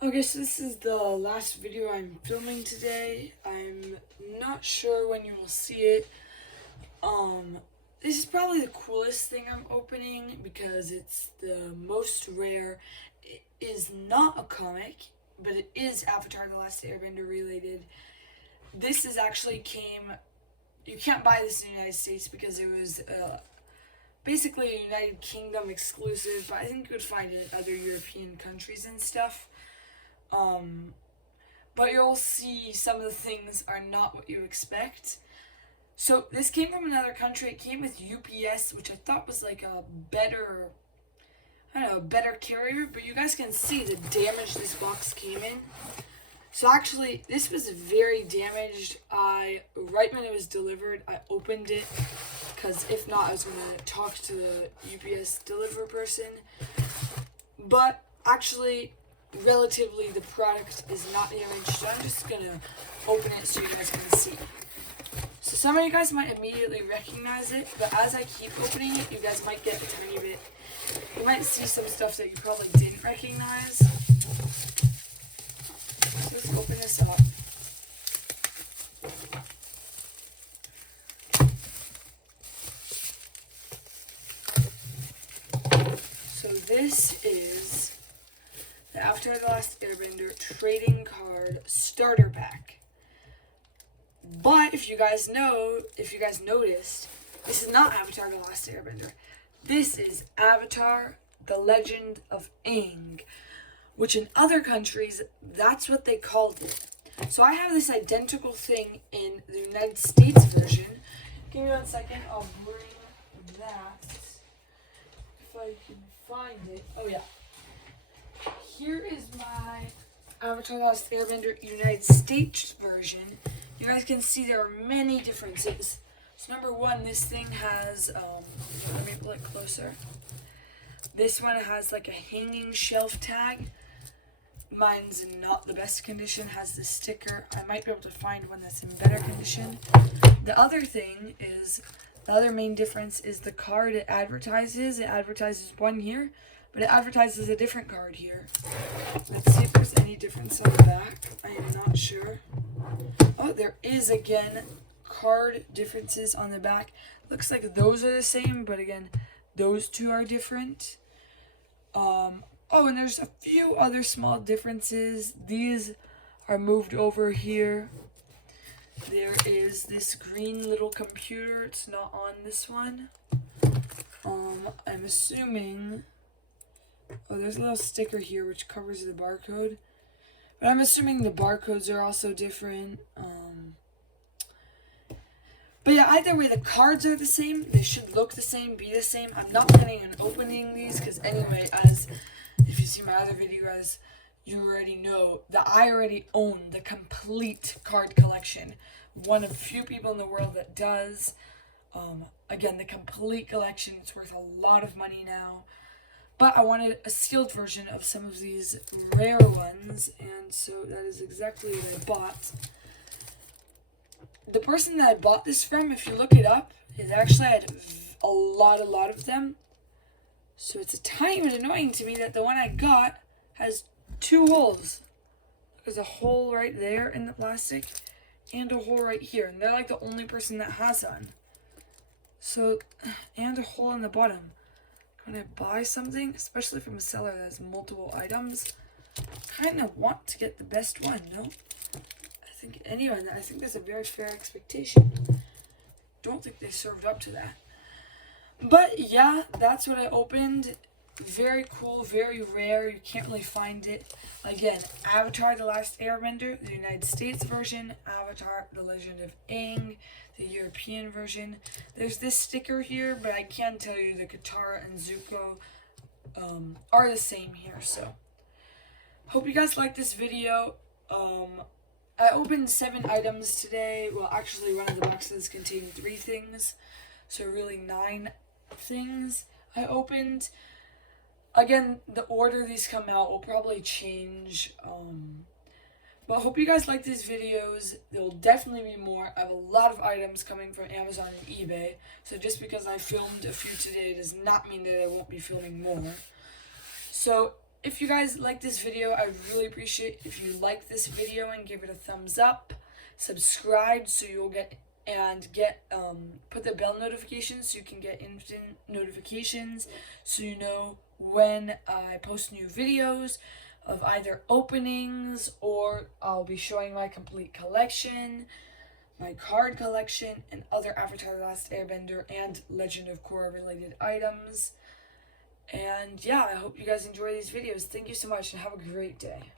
Okay, so this is the last video I'm filming today. I'm not sure when you will see it. This is probably the coolest thing I'm opening because it's the most rare. It is not a comic, but it is Avatar: The Last Airbender related. This is actually you can't buy this in the United States because it was basically a United Kingdom exclusive, but I think you could find it in other European countries and stuff. But you'll see some of the things are not what you expect. So this came from another country. It came with UPS, which I thought was like a better, better carrier. But you guys can see the damage this box came in. So actually, this was very damaged. Right when it was delivered, I opened it because if not, I was going to talk to the UPS deliver person. But actually, relatively, the product is not damaged, so I'm just going to open it so you guys can see. So some of you guys might immediately recognize it, but as I keep opening it, you guys might get a tiny bit. You might see some stuff that you probably didn't recognize. So let's open this up. So this is the Avatar: The Last Airbender trading card starter pack. But if you guys noticed, this is not Avatar: The Last Airbender. This is Avatar: The Legend of Aang, which in other countries, that's what they called it. So I have this identical thing in the United States version. Give me 1 second, I'll bring that, if I can find it. Oh yeah. Here is my Avatar: The Last Airbender United States version. You guys can see there are many differences. So number one, this thing has, let me pull it closer. This one has like a hanging shelf tag. Mine's in not the best condition, has this sticker. I might be able to find one that's in better condition. The other main difference is the card it advertises. It advertises one here, but it advertises a different card here. Let's see if there's any difference on the back. I am not sure. Oh, there is again card differences on the back. Looks like those are the same, but again, those two are different. And there's a few other small differences. These are moved over here. There is this green little computer. It's not on this one. I'm assuming... Oh, there's a little sticker here which covers the barcode. But I'm assuming the barcodes are also different. But yeah, either way, the cards are the same. They should look the same, be the same. I'm not planning on opening these because anyway, if you see my other video, guys, you already know that I already own the complete card collection. One of few people in the world that does. Again, the complete collection. It's worth a lot of money now. But I wanted a sealed version of some of these rare ones, and so that is exactly what I bought. The person that I bought this from, if you look it up, is actually had a lot of them. So it's a tiny bit annoying to me that the one I got has 2 holes. There's a hole right there in the plastic, and a hole right here, and they're like the only person that has one. So, and a hole in the bottom. When I buy something, especially from a seller that has multiple items, I kind of want to get the best one, no? I think that's a very fair expectation. Don't think they served up to that. But yeah, that's what I opened. Very cool, very rare. You can't really find it. Again, Avatar: The Last Airbender, the United States version. Avatar: The Legend of Aang, the European version. There's this sticker here, but I can tell you the Katara and Zuko are the same here. So, hope you guys like this video. I opened 7 items today. Well, actually, one of the boxes contained 3 things. So really 9 things I opened. Again, the order these come out will probably change. But I hope you guys like these videos. There will definitely be more. I have a lot of items coming from Amazon and eBay. So just because I filmed a few today does not mean that I won't be filming more. So if you guys like this video, I really appreciate if you like this video and give it a thumbs up. Subscribe so you'll get put the bell notifications so you can get instant notifications so you know when I post new videos of either openings, or I'll be showing my complete collection, my card collection, and other Avatar: The Last Airbender and Legend of Korra related items. And yeah, I hope you guys enjoy these videos. Thank you so much and have a great day.